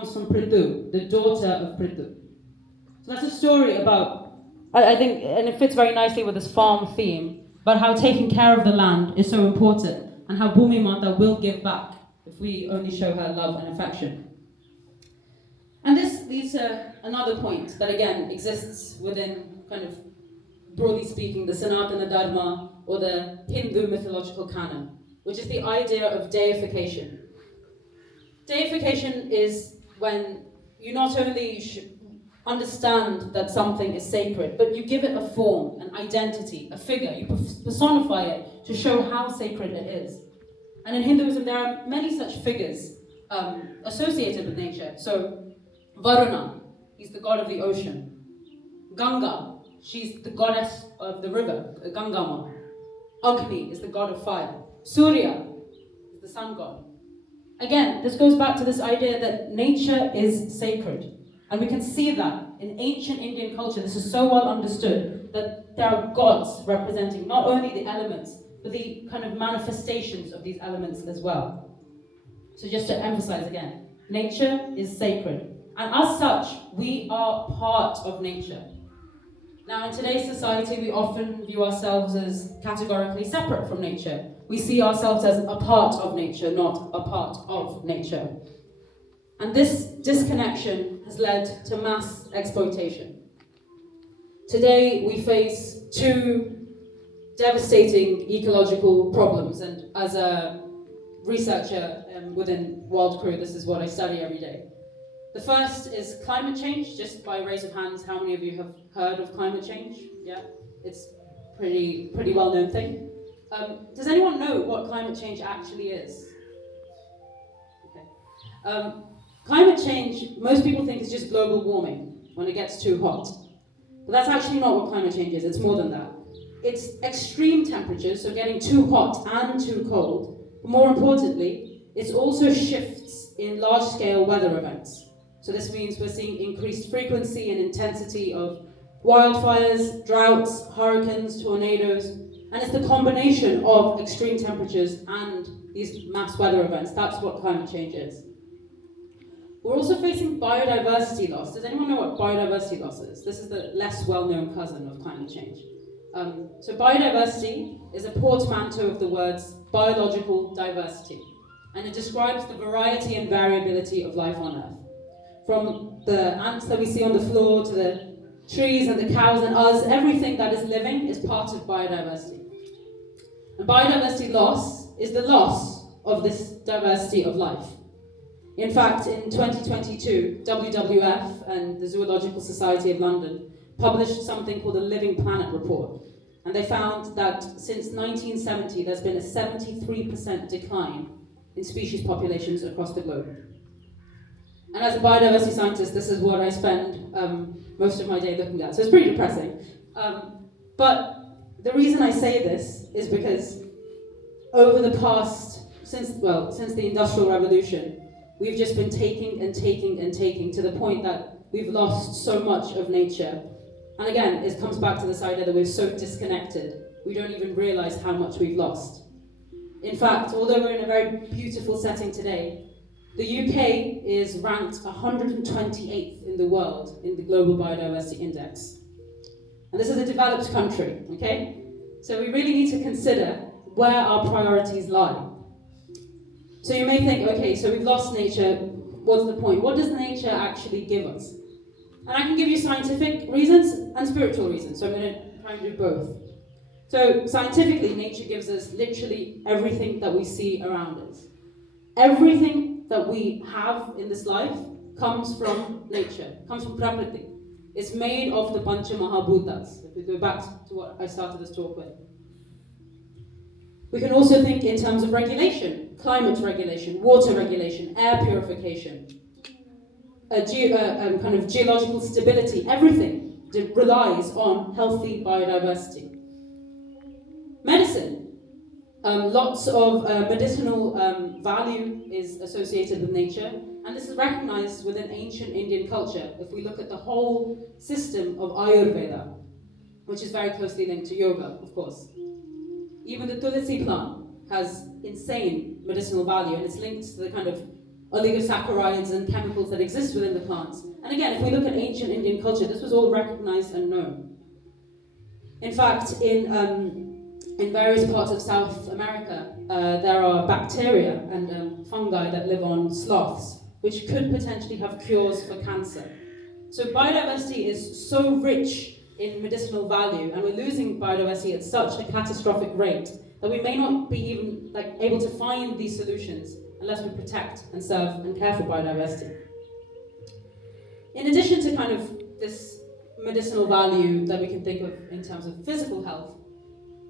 comes from Prithu, the daughter of Prithu. So that's a story about, I think, and it fits very nicely with this farm theme, about how taking care of the land is so important, and how Bhumi Mata will give back if we only show her love and affection. And this leads to another point that again exists within, kind of broadly speaking, the Sanatana Dharma or the Hindu mythological canon, which is the idea of deification. Deification is when you not only understand that something is sacred, but you give it a form, an identity, a figure. You personify it to show how sacred it is. And in Hinduism, there are many such figures associated with nature. So, Varuna, he's the god of the ocean. Ganga, she's the goddess of the river, Gangama. Agni is the god of fire. Surya is the sun god. Again, this goes back to this idea that nature is sacred. And we can see that in ancient Indian culture. This is so well understood that there are gods representing not only the elements, but the kind of manifestations of these elements as well. So just to emphasize again, nature is sacred. And as such, we are part of nature. Now, in today's society, we often view ourselves as categorically separate from nature. We see ourselves as a part of nature, not a part of nature. And this disconnection has led to mass exploitation. Today, we face two devastating ecological problems, and as a researcher within World Crew, this is what I study every day. The first is climate change. Just by raise of hands, how many of you have heard of climate change? Yeah, it's pretty well-known thing. Does anyone know what climate change actually is? Okay. Climate change, most people think is just global warming when it gets too hot. But that's actually not what climate change is. It's more than that. It's extreme temperatures, so getting too hot and too cold. But more importantly, it's also shifts in large-scale weather events. So this means we're seeing increased frequency and intensity of wildfires, droughts, hurricanes, tornadoes, and it's the combination of extreme temperatures and these mass weather events. That's what climate change is. We're also facing biodiversity loss. Does anyone know what biodiversity loss is? This is the less well-known cousin of climate change. So biodiversity is a portmanteau of the words biological diversity, and it describes the variety and variability of life on Earth. From the ants that we see on the floor to the trees and the cows and us, everything that is living is part of biodiversity. And biodiversity loss is the loss of this diversity of life. In fact, in 2022, WWF and the Zoological Society of London published something called the Living Planet Report. And they found that since 1970, there's been a 73% decline in species populations across the globe. And as a biodiversity scientist, this is what I spend most of my day looking at. So it's pretty depressing. But the reason I say this is because over the past, since the Industrial Revolution, we've just been taking and taking and taking to the point that we've lost so much of nature. And again, it comes back to this idea that we're so disconnected, we don't even realize how much we've lost. In fact, although we're in a very beautiful setting today, the UK is ranked 128th in the world in the Global Biodiversity Index. And this is a developed country, okay? So we really need to consider where our priorities lie. So you may think, okay, so we've lost nature, what's the point? What does nature actually give us? And I can give you scientific reasons and spiritual reasons, so I'm going to try and do both. So scientifically, nature gives us literally everything that we see around us. Everything that we have in this life comes from nature, comes from Prakriti. It's made of the Pancha Mahabhutas, if we go back to what I started this talk with. We can also think in terms of regulation, climate regulation, water regulation, air purification, kind of geological stability. Everything relies on healthy biodiversity. Medicine. Lots of medicinal value is associated with nature, and this is recognized within ancient Indian culture. If we look at the whole system of Ayurveda, which is very closely linked to yoga, of course. Even the tulsi plant has insane medicinal value, and it's linked to the kind of oligosaccharides and chemicals that exist within the plants. And again, if we look at ancient Indian culture, this was all recognized and known. In fact, in various parts of South America, there are bacteria and fungi that live on sloths, which could potentially have cures for cancer. So biodiversity is so rich in medicinal value, and we're losing biodiversity at such a catastrophic rate that we may not be even able to find these solutions unless we protect and serve and care for biodiversity. In addition to kind of this medicinal value that we can think of in terms of physical health,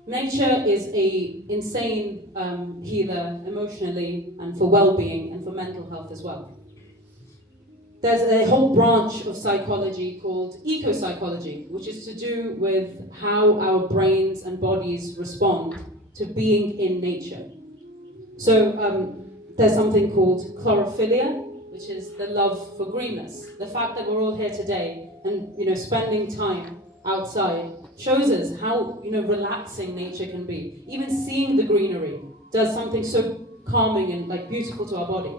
nature is an insane healer emotionally and for well-being and for mental health as well. There's a whole branch of psychology called eco-psychology, which is to do with how our brains and bodies respond to being in nature. So there's something called chlorophilia, which is the love for greenness. The fact that we're all here today and spending time outside shows us how relaxing nature can be. Even seeing the greenery does something so calming and beautiful to our body.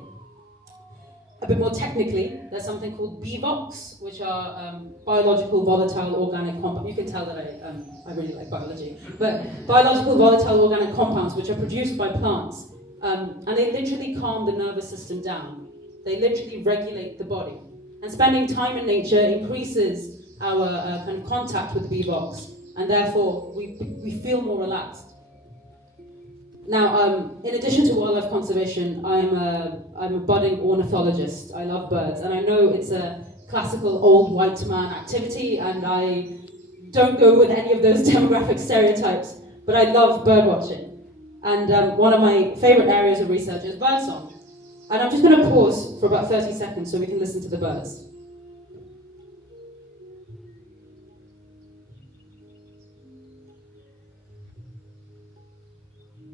A bit more technically, there's something called BVOCs, which are biological volatile organic compounds. You can tell that I really like biology. But biological volatile organic compounds, which are produced by plants, and they literally calm the nervous system down. They literally regulate the body. And spending time in nature increases our kind of contact with the BVOCs, and therefore we feel more relaxed. Now, in addition to wildlife conservation, I'm a budding ornithologist. I love birds, and I know it's a classical old white man activity, and I don't go with any of those demographic stereotypes, but I love bird watching. And one of my favorite areas of research is birdsong. And I'm just going to pause for about 30 seconds so we can listen to the birds.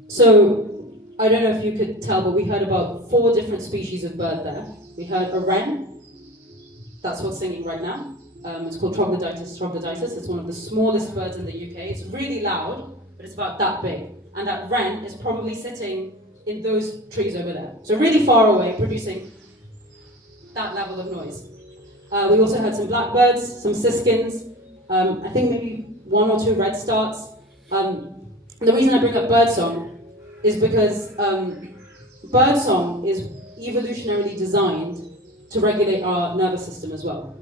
So, I don't know if you could tell, but we heard about 4 different species of bird there. We heard a wren, that's what's singing right now. It's called troglodytes troglodytes. It's one of the smallest birds in the UK. It's really loud, but it's about that big. And that wren is probably sitting in those trees over there. So really far away, producing that level of noise. We also heard some blackbirds, some siskins, I think maybe 1 or 2 redstarts. The reason I bring up birdsong is because birdsong is evolutionarily designed to regulate our nervous system as well.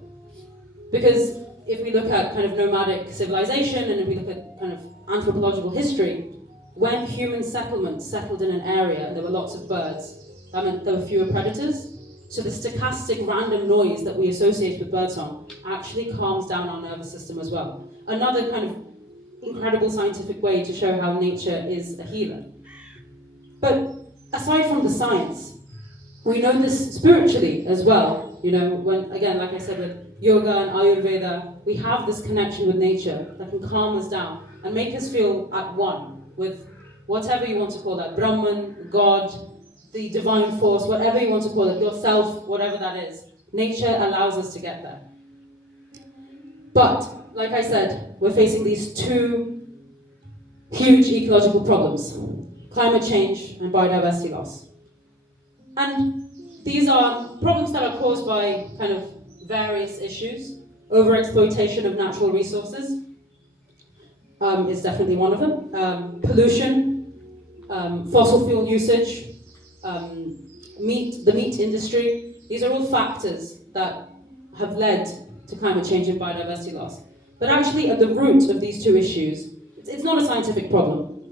Because if we look at kind of nomadic civilization and if we look at kind of anthropological history, when human settlements settled in an area and there were lots of birds, that meant there were fewer predators. So the stochastic random noise that we associate with birdsong actually calms down our nervous system as well. Another kind of incredible scientific way to show how nature is a healer. But aside from the science, we know this spiritually as well. When, again, like I said, with yoga and Ayurveda, we have this connection with nature that can calm us down and make us feel at one with whatever you want to call that, Brahman, God, the divine force, whatever you want to call it, yourself, whatever that is. Nature allows us to get there. But, like I said, we're facing these 2 huge ecological problems: climate change and biodiversity loss. And these are problems that are caused by kind of various issues. Overexploitation of natural resources is definitely one of them. Pollution, fossil fuel usage, the meat industry. These are all factors that have led to climate change and biodiversity loss. But actually, at the root of these 2 issues, it's not a scientific problem.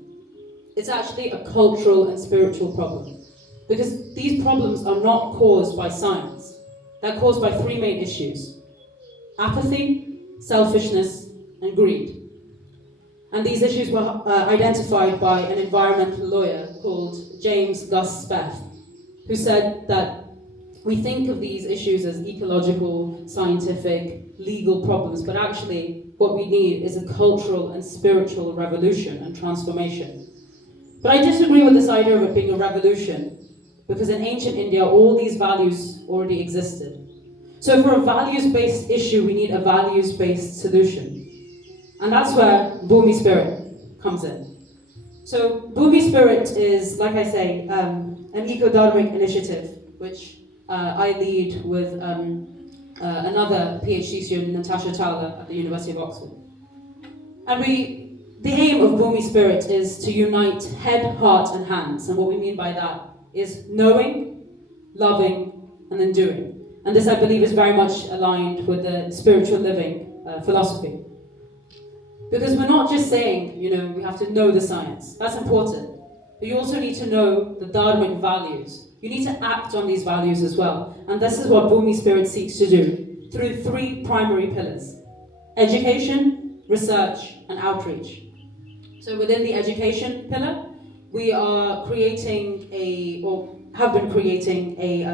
It's actually a cultural and spiritual problem. Because these problems are not caused by science. They're caused by 3 main issues: apathy, selfishness, and greed. And these issues were identified by an environmental lawyer called James Gus Speth, who said that we think of these issues as ecological, scientific, legal problems, but actually what we need is a cultural and spiritual revolution and transformation. But I disagree with this idea of it being a revolution, because in ancient India, all these values already existed. So for a values-based issue, we need a values-based solution. And that's where Bhumi Spirit comes in. So Bhumi Spirit is, like I say, an Eco-Dharma initiative, which I lead with another PhD student, Natasha Towler, at the University of Oxford. And the aim of Bhumi Spirit is to unite head, heart, and hands. And what we mean by that is knowing, loving, and then doing. And this, I believe, is very much aligned with the spiritual living philosophy. Because we're not just saying, we have to know the science. That's important. But you also need to know the Dharmic values. You need to act on these values as well. And this is what Bhumi Spirit seeks to do through 3 primary pillars: education, research, and outreach. So within the education pillar, we are creating or have been creating a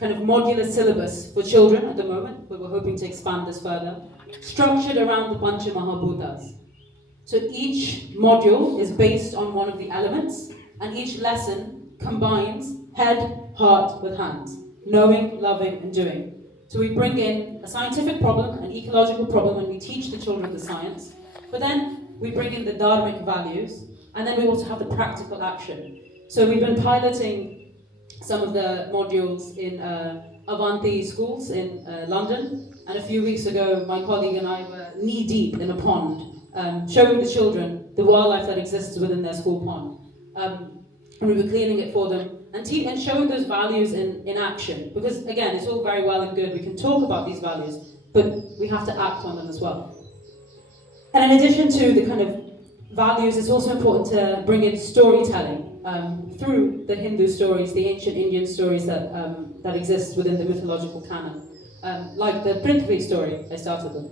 kind of modular syllabus for children at the moment, but we're hoping to expand this further, structured around the Pancha Mahabhutas. So each module is based on one of the elements, and each lesson combines head, heart with hands, knowing, loving, and doing. So we bring in a scientific problem, an ecological problem, and we teach the children the science. But then we bring in the dharmic values, and then we also have the practical action. So we've been piloting some of the modules in Avanti schools in London, and a few weeks ago my colleague and I were knee-deep in a pond, showing the children the wildlife that exists within their school pond. And we were cleaning it for them, and showing those values in action. Because again, it's all very well and good, we can talk about these values, but we have to act on them as well. And in addition to the kind of values, it's also important to bring in storytelling through the Hindu stories, the ancient Indian stories that exist within the mythological canon, like the Prithvi story I started with.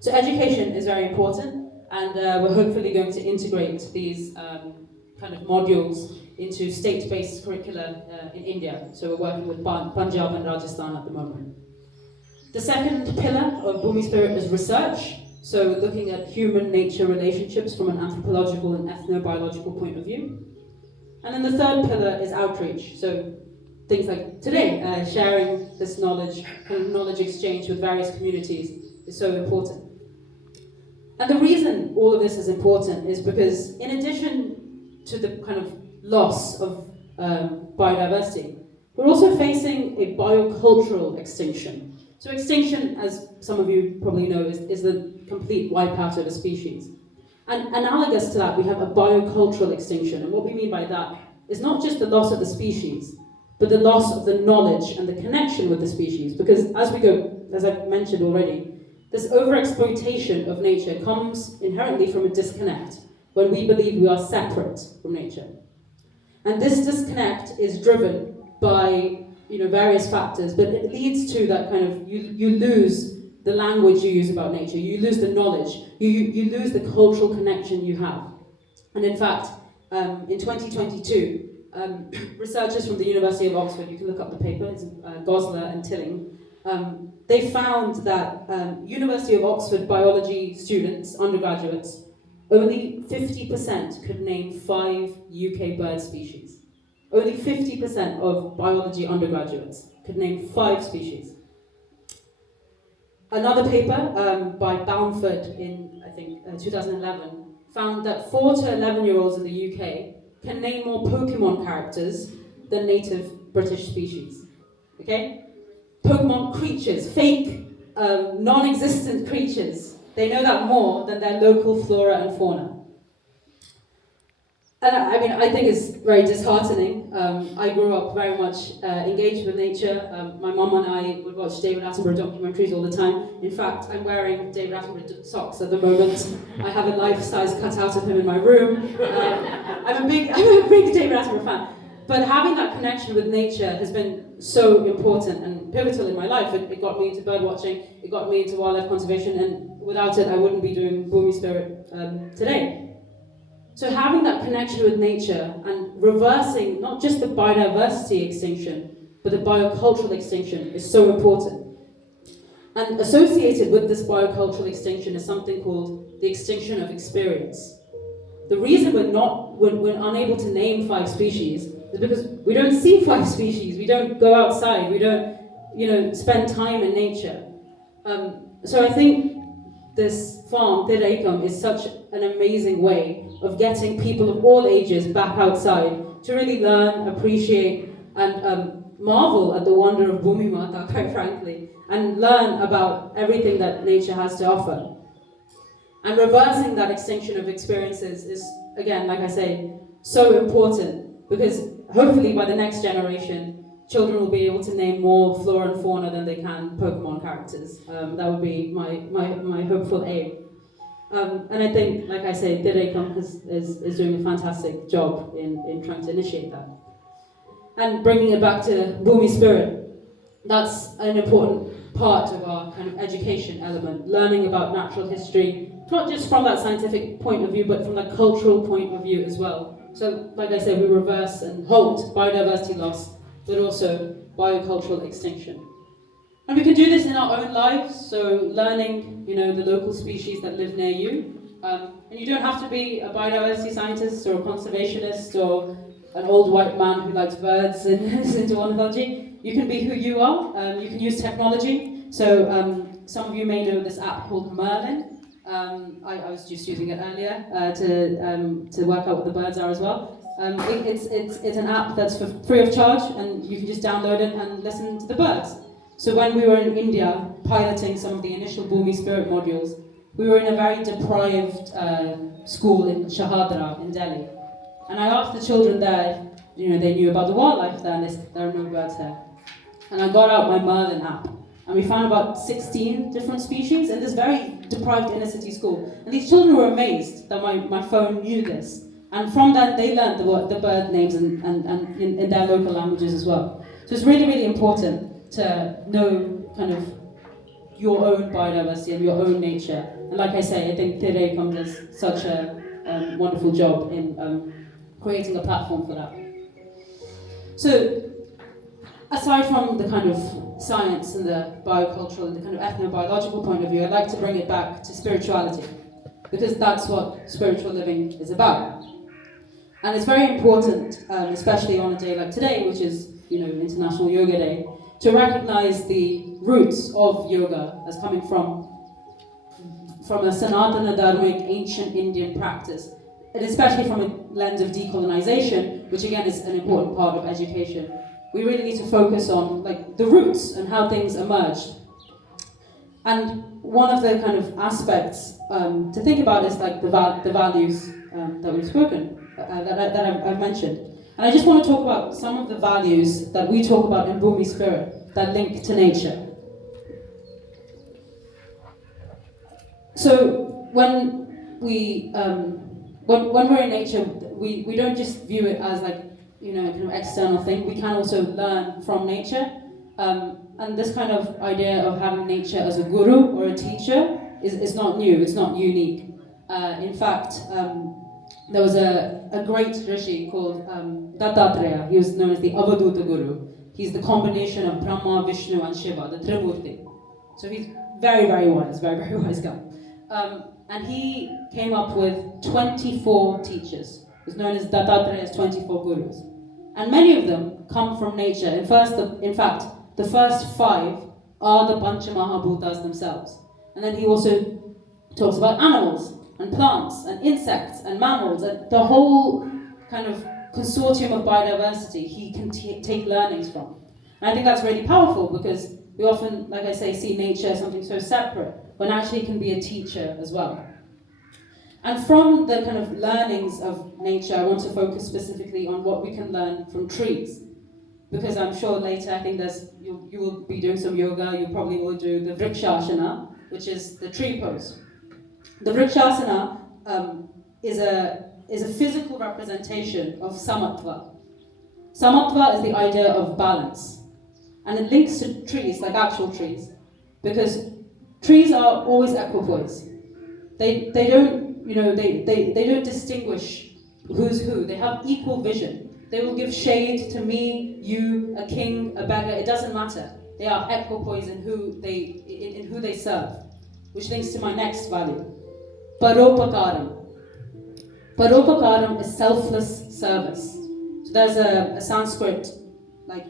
So education is very important, and we're hopefully going to integrate these kind of modules into state-based curricula in India. So we're working with Punjab and Rajasthan at the moment. The second pillar of Bhumi Spirit is research. So looking at human-nature relationships from an anthropological and ethnobiological point of view. And then the third pillar is outreach. So things like today, sharing this knowledge, kind of knowledge exchange with various communities is so important. And the reason all of this is important is because in addition to the kind of loss of biodiversity, we're also facing a biocultural extinction. So extinction, as some of you probably know, is the complete wipeout of a species. And analogous to that, we have a biocultural extinction. And what we mean by that is not just the loss of the species, but the loss of the knowledge and the connection with the species. Because as I've mentioned already, this overexploitation of nature comes inherently from a disconnect, when we believe we are separate from nature. And this disconnect is driven by various factors, but it leads to that kind of, you lose the language you use about nature, you lose the knowledge, you lose the cultural connection you have. And in fact, in 2022, researchers from the University of Oxford, you can look up the paper, it's Gosler and Tilling, they found that University of Oxford biology students, undergraduates, only 50% could name 5 UK bird species. Only 50% of biology undergraduates could name 5 species. Another paper by Bamford in, I think, 2011 found that 4 to 11-year-olds in the UK can name more Pokémon characters than native British species. Okay? Pokémon creatures, fake, non-existent creatures. They know that more than their local flora and fauna. And I think it's very disheartening. I grew up very much engaged with nature. My mom and I would watch David Attenborough documentaries all the time. In fact, I'm wearing David Attenborough socks at the moment. I have a life-size cutout of him in my room. I'm a big David Attenborough fan. But having that connection with nature has been so important and pivotal in my life. It got me into bird watching, it got me into wildlife conservation, and without it, I wouldn't be doing Bhumi Spirit today. So having that connection with nature and reversing not just the biodiversity extinction, but the biocultural extinction is so important. And associated with this biocultural extinction is something called the extinction of experience. The reason we're unable to name 5 species is because we don't see 5 species, we don't go outside, we don't spend time in nature. So I think this farm, Aikyam, is such an amazing way of getting people of all ages back outside to really learn, appreciate, and marvel at the wonder of Bhumi Mata, quite frankly, and learn about everything that nature has to offer. And reversing that extinction of experiences is, again, like I say, so important, because hopefully by the next generation, children will be able to name more flora and fauna than they can Pokémon characters. That would be my hopeful aim. And I think, like I say, Aikyam is doing a fantastic job in trying to initiate that. And bringing it back to Bhumi Spirit, that's an important part of our kind of education element, learning about natural history, not just from that scientific point of view, but from the cultural point of view as well. So, like I said, we reverse and halt biodiversity loss, but also biocultural extinction. And we can do this in our own lives, so learning, the local species that live near you. And you don't have to be a biodiversity scientist or a conservationist or an old white man who likes birds and is into ornithology. You can be who you are. You can use technology. So some of you may know this app called Merlin. I was just using it earlier to work out what the birds are as well. It's an app that's for free of charge, and you can just download it and listen to the birds. So when we were in India piloting some of the initial Bhumi Spirit modules, we were in a very deprived school in Shahadra in Delhi. And I asked the children there, they knew about the wildlife there, and there are no birds here. And I got out my Merlin app, and we found about 16 different species in this very deprived inner city school. And these children were amazed that my phone knew this. And from that, they learned the bird names and in their local languages as well. So it's really, really important to know kind of your own biodiversity and your own nature. And like I say, I think Aikyam does such a wonderful job in creating a platform for that. So, aside from the kind of science and the biocultural and the kind of ethnobiological point of view, I'd like to bring it back to spirituality, because that's what spiritual living is about. And it's very important, especially on a day like today, which is International Yoga Day, to recognize the roots of yoga as coming from a Sanatana Dharmic ancient Indian practice, and especially from a lens of decolonization, which again is an important part of education. We really need to focus on the roots and how things emerged. And one of the kind of aspects to think about is the values that we've spoken, that I've mentioned. And I just want to talk about some of the values that we talk about in Bhumi Spirit that link to nature. So when we're in nature, we don't just view it as kind of external thing. We can also learn from nature. And this kind of idea of having nature as a guru or a teacher is not new, it's not unique. In fact, there was a great rishi called Dattatreya. He was known as the Avaduta Guru. He's the combination of Brahma, Vishnu and Shiva, the Trimurti. So he's very, very wise, very, very wise guy. And he came up with 24 teachers. He's known as Dattatreya's 24 gurus. And many of them come from nature. In fact, the first 5 are the Panchamahabhutas themselves. And then he also talks about animals and plants and insects and mammals, and the whole kind of consortium of biodiversity he can take learnings from. And I think that's really powerful, because we often, like I say, see nature as something so separate, when actually it can be a teacher as well. And from the kind of learnings of nature, I want to focus specifically on what we can learn from trees. Because I'm sure later, I think you will be doing some yoga, you probably will do the Vrikshasana, which is the tree pose. The Vrikshasana is a physical representation of samatva. Samatva is the idea of balance. And it links to trees, like actual trees, because trees are always equipoise. They don't distinguish who's who. They have equal vision. They will give shade to me, you, a king, a beggar. It doesn't matter. They are equipoise in who they serve, which links to my next value, Paropakaram. Paropakaram is selfless service. So there's a Sanskrit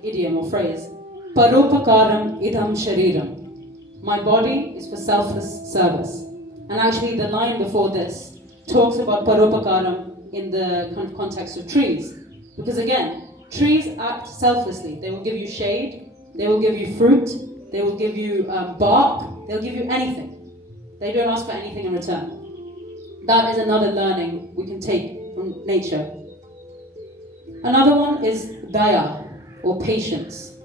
idiom or phrase, Paropakaram idam shariram. My body is for selfless service. And actually the line before this talks about Paropakaram in the context of trees. Because again, Trees act selflessly. They will give you shade, they will give you fruit, they will give you bark, they'll give you anything. They don't ask for anything in return. That is another learning we can take from nature. Another one is daya, or patience.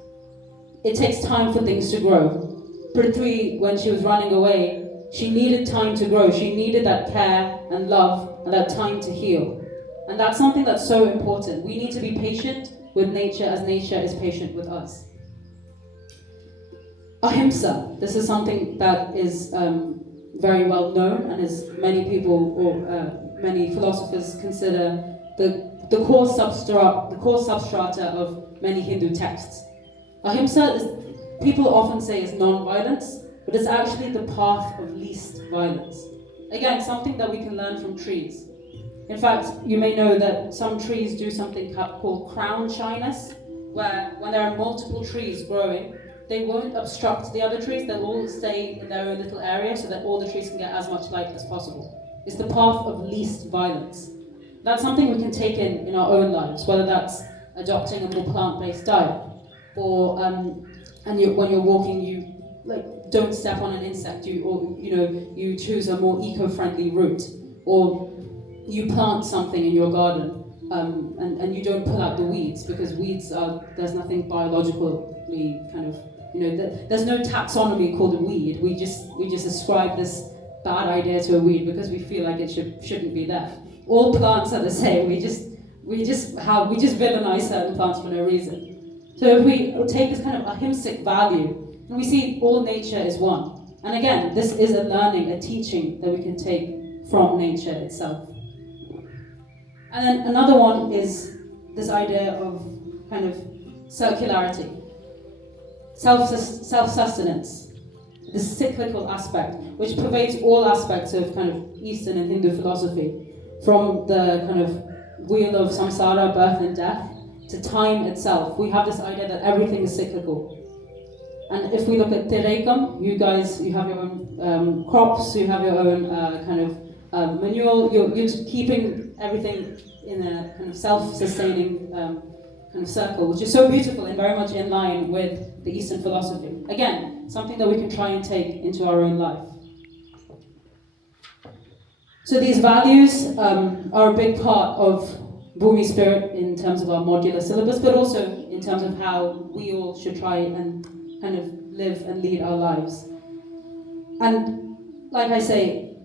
It takes time for things to grow. Prithvi, when she was running away, she needed time to grow. She needed that care and love and that time to heal. And that's something that's so important. We need to be patient with nature as nature is patient with us. Ahimsa. This is something that is very well known and as many people or many philosophers consider the core substrata of many Hindu texts. Ahimsa people often say is non-violence, but it's actually the path of least violence. Again, something that we can learn from trees. In fact, you may know that some trees do something called crown shyness, where when there are multiple trees growing, they won't obstruct the other trees, they'll all stay in their own little area so that all the trees can get as much light as possible. It's the path of least violence. That's something we can take in our own lives, whether that's adopting a more plant-based diet, or when you're walking, you don't step on an insect, you choose a more eco-friendly route, or you plant something in your garden, and you don't pull out the weeds, because weeds there's nothing biologically kind of, there's no taxonomy called a weed. We just ascribe this bad idea to a weed because we feel like it shouldn't be there. All plants are the same. We just villainize certain plants for no reason. So if we take this kind of ahimsic value, and we see all nature is one. And again, this is a learning, a teaching that we can take from nature itself. And then another one is this idea of kind of circularity, self-sustenance, this cyclical aspect, which pervades all aspects of kind of Eastern and Hindu philosophy, from the kind of wheel of samsara, birth and death, to time itself. We have this idea that everything is cyclical. And if we look at Ekam, you have your own crops, you have your own kind of manure, you're keeping everything in a kind of self-sustaining kind of circle, which is so beautiful and very much in line with the Eastern philosophy. Again, something that we can try and take into our own life. So these values are a big part of Bhumi Spirit in terms of our modular syllabus, but also in terms of how we all should try and kind of live and lead our lives. And like I say,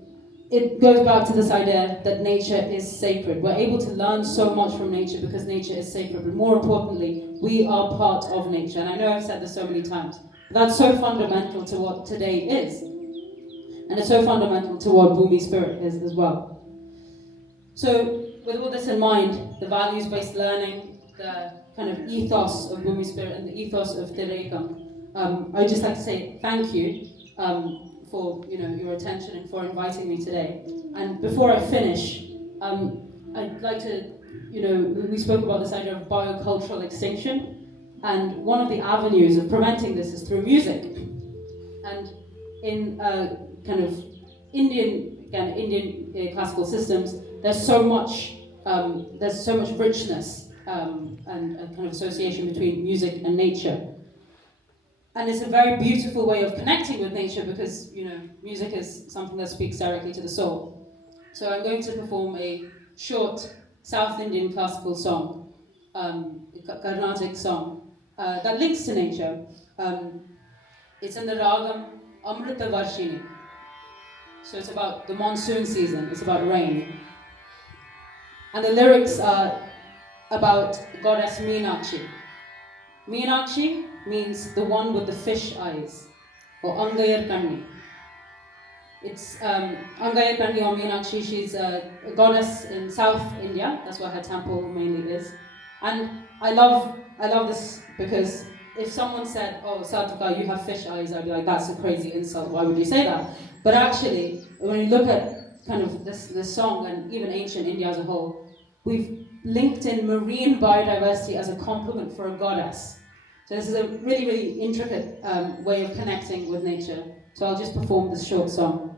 it goes back to this idea that nature is sacred. We're able to learn so much from nature because nature is sacred, but more importantly, we are part of nature. And I know I've said this so many times, but that's so fundamental to what today is. And it's so fundamental to what Bhumi Spirit is as well. So with all this in mind, the values-based learning, the kind of ethos of Bhumi Spirit and the ethos of Ekam, I'd just like to say thank you for your attention and for inviting me today. And before I finish, I'd like to, we spoke about this idea of biocultural extinction, and one of the avenues of preventing this is through music. And in kind of Indian classical systems, there's so much richness and kind of association between music and nature. And it's a very beautiful way of connecting with nature because, music is something that speaks directly to the soul. So I'm going to perform a short South Indian classical song, a Carnatic song, that links to nature. It's in the ragam Amrita Varshini. So it's about the monsoon season, it's about rain. And the lyrics are about goddess Meenakshi. Meenakshi means the one with the fish eyes, or Angayar Kanni. It's Angayar Kanni or Meenakshi. She's a goddess in South India. That's where her temple mainly is. And I love this because if someone said, "Oh, Sathvika, you have fish eyes," I'd be like, "That's a crazy insult. Why would you say that?" But actually, when you look at kind of this song and even ancient India as a whole, we've linked in marine biodiversity as a compliment for a goddess. So this is a really, really intricate way of connecting with nature. So I'll just perform this short song.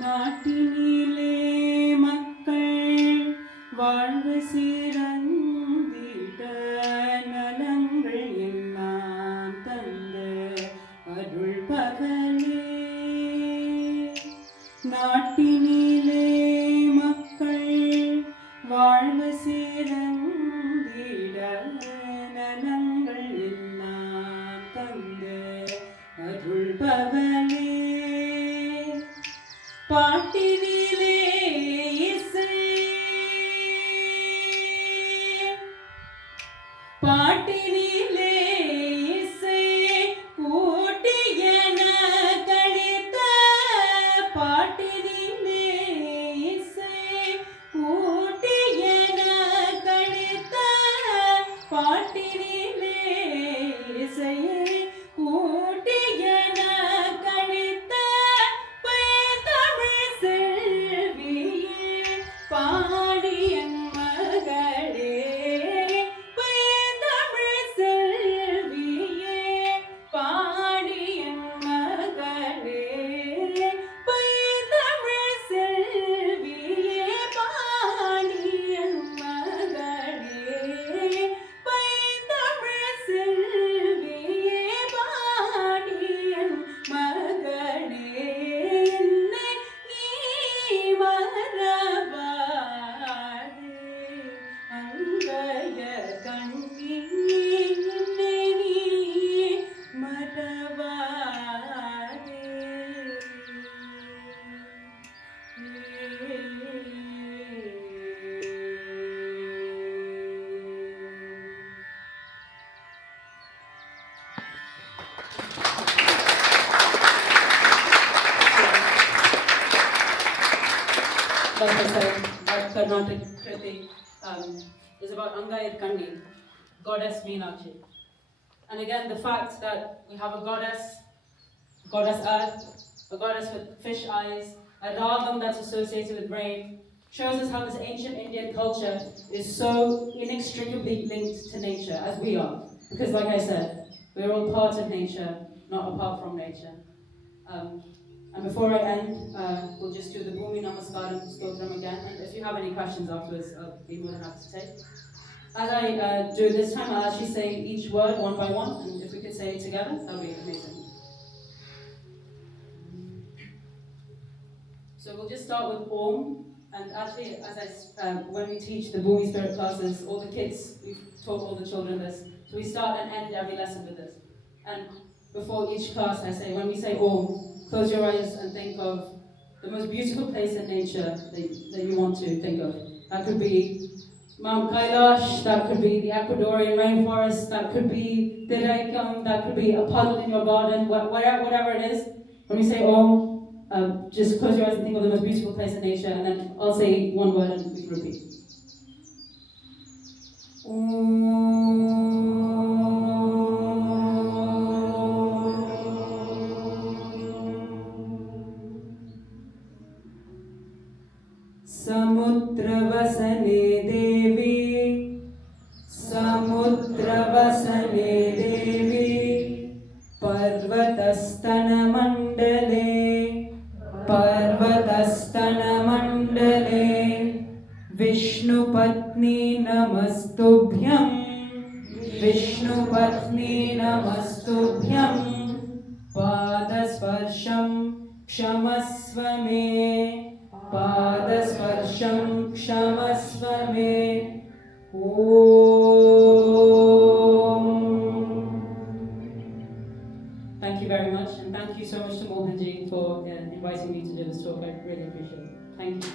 நாட்டினிலே மக்கள் வாழ்வு சீரந்திட நலங்கள் எல்லாம் தந்த அருள் பகலே. நாட்டினிலே மக்கள் வாழ்வு சீரந்திட நலங்கள் எல்லாம் தந்த அருள் பகலே. பாட்டினிலே இசை, பாட்டினிலே இசை கூட்டியன கழித்த, பாட்டினிலே இசை கூட்டியன கழித்த, பாட்டினிலே இசை கூட்டியன கழித்த பாடியன் மகளே. தமிழ் செல்வியே பாடியன் மகளே. தமிழ் செல்வியே பாடியன் மகளே. தமிழ் செல்வியே பாடியன் மகளே. என்னை நீ மறவாதே, அங்கைய கண்ணி என்னை நீ மறவாதே. Like I said, that Carnatic critic is about Angayir Kandi, goddess Meenakshi. And again, the fact that we have a goddess Earth, a goddess with fish eyes, a ragam that's associated with rain, shows us how this ancient Indian culture is so inextricably linked to nature, as we are. Because like I said, we're all part of nature, not apart from nature. And before I end, we'll just do the Bhumi Namaskaram Stotram again, and if you have any questions afterwards, I'll be more than happy to take. As I do this time, I'll actually say each word one by one, and if we could say it together, that would be amazing. So we'll just start with Om, and actually, when we teach the Bhumi Spirit classes, all the kids, we've taught all the children this, so we start and end every lesson with this. And before each class, I say, when we say Om, close your eyes and think of the most beautiful place in nature that you want to think of. That could be Mount Kailash, that could be the Ecuadorian rainforest, that could be the Aikyam, that could be a puddle in your garden, whatever it is. When we say Om, just close your eyes and think of the most beautiful place in nature, and then I'll say one word and we can repeat. Samudravasane Devi, Samudravasane Devi, Parvatastana Mandale, Parvatastana Mandale, Vishnu Patni Namastubhyam, Vishnu Patni Namastubhyam, Padasparsham Kshamasvame, Padasparsham Kshamasvame, Om. Thank you very much, and thank you so much to Mohanji for inviting me to do this talk. I really appreciate it. Thank you.